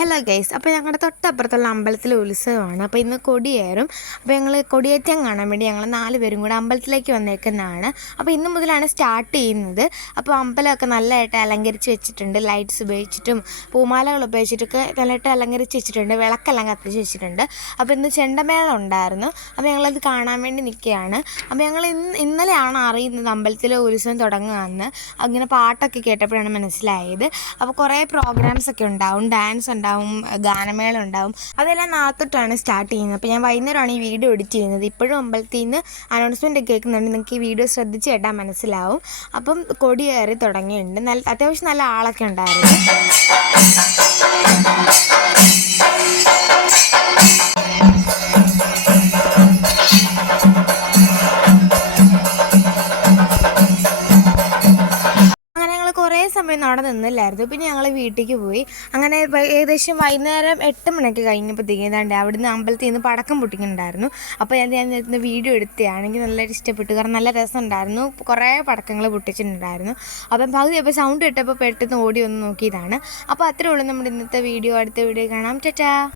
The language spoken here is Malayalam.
ഹലോ ഗൈസ് അപ്പോൾ ഞങ്ങളുടെ തൊട്ടപ്പുറത്തുള്ള അമ്പലത്തിലെ ഉത്സവമാണ്. അപ്പോൾ ഇന്ന് കൊടിയേറും. അപ്പോൾ ഞങ്ങൾ കൊടിയേറ്റം കാണാൻ വേണ്ടി ഞങ്ങൾ നാല് പേരും കൂടെ അമ്പലത്തിലേക്ക് വന്നേക്കുന്നതാണ്. അപ്പോൾ ഇന്ന് മുതലാണ് സ്റ്റാർട്ട് ചെയ്യുന്നത്. അപ്പോൾ അമ്പലമൊക്കെ നല്ലതായിട്ട് അലങ്കരിച്ച് വെച്ചിട്ടുണ്ട്. ലൈറ്റ്സ് ഉപയോഗിച്ചിട്ടും പൂമാലകൾ ഉപയോഗിച്ചിട്ടൊക്കെ നല്ലതായിട്ട് അലങ്കരിച്ച് വെച്ചിട്ടുണ്ട്. വിളക്കെല്ലാം കത്തിച്ച് വെച്ചിട്ടുണ്ട്. അപ്പോൾ ഇന്ന് ചെണ്ടമേളം ഉണ്ടായിരുന്നു. അപ്പോൾ ഞങ്ങളത് കാണാൻ വേണ്ടി നിൽക്കുകയാണ്. അപ്പോൾ ഞങ്ങൾ ഇന്ന് ഇന്നലെയാണ് അറിയുന്നത് അമ്പലത്തിലെ ഉത്സവം തുടങ്ങുകയെന്ന്. അങ്ങനെ പാട്ടൊക്കെ കേട്ടപ്പോഴാണ് മനസ്സിലായത്. അപ്പോൾ കുറേ പ്രോഗ്രാംസ് ഒക്കെ ഉണ്ടാവും. ഡാൻസ് ഉണ്ടാവും. ഗാനമേള ഉണ്ടാവും അതെല്ലാം നാത്തൊട്ടാണ് സ്റ്റാർട്ട് ചെയ്യുന്നത്. അപ്പോൾ ഞാൻ വൈകുന്നേരമാണ് ഈ വീഡിയോ എഡിറ്റ് ചെയ്യുന്നത്. ഇപ്പോഴും അമ്പലത്തിൽ നിന്ന് അനൗൺസ്മെന്റ് ഒക്കെ കേൾക്കുന്നുണ്ട്. നിങ്ങൾക്ക് ഈ വീഡിയോ ശ്രദ്ധിച്ച് കേട്ടാൽ മനസ്സിലാവും. അപ്പം കൊടിയേറി തുടങ്ങിയിട്ടുണ്ട്. നല്ല അത്യാവശ്യം നല്ല ആളൊക്കെ ഉണ്ടായിരുന്നു. സമയം അവിടെ നിന്നില്ലായിരുന്നു. പിന്നെ ഞങ്ങൾ വീട്ടിലേക്ക് പോയി. അങ്ങനെ ഏകദേശം വൈകുന്നേരം എട്ട് മണിക്ക് കഴിഞ്ഞപ്പോഴത്തേക്കും ഏതാണ്ട് അവിടുന്ന് അമ്പലത്തിൽ നിന്ന് പടക്കം പൊട്ടിക്കുന്നുണ്ടായിരുന്നു. അപ്പോൾ ഞാൻ ഞാൻ നേരത്തെ വീഡിയോ എടുത്തതാണെങ്കിൽ നല്ല ഇഷ്ടപ്പെട്ടു. കാരണം നല്ല രസമുണ്ടായിരുന്നു. കുറേ പടക്കങ്ങൾ പൊട്ടിച്ചിട്ടുണ്ടായിരുന്നു. അപ്പം പകുതി അപ്പോൾ സൗണ്ട് ഇട്ടപ്പോൾ പെട്ടെന്ന് ഓടി ഒന്ന് നോക്കിയതാണ്. അപ്പോൾ അത്രേ ഉള്ളൂ നമ്മുടെ ഇന്നത്തെ വീഡിയോ. അടുത്ത വീഡിയോ കാണാം. ടാറ്റാ.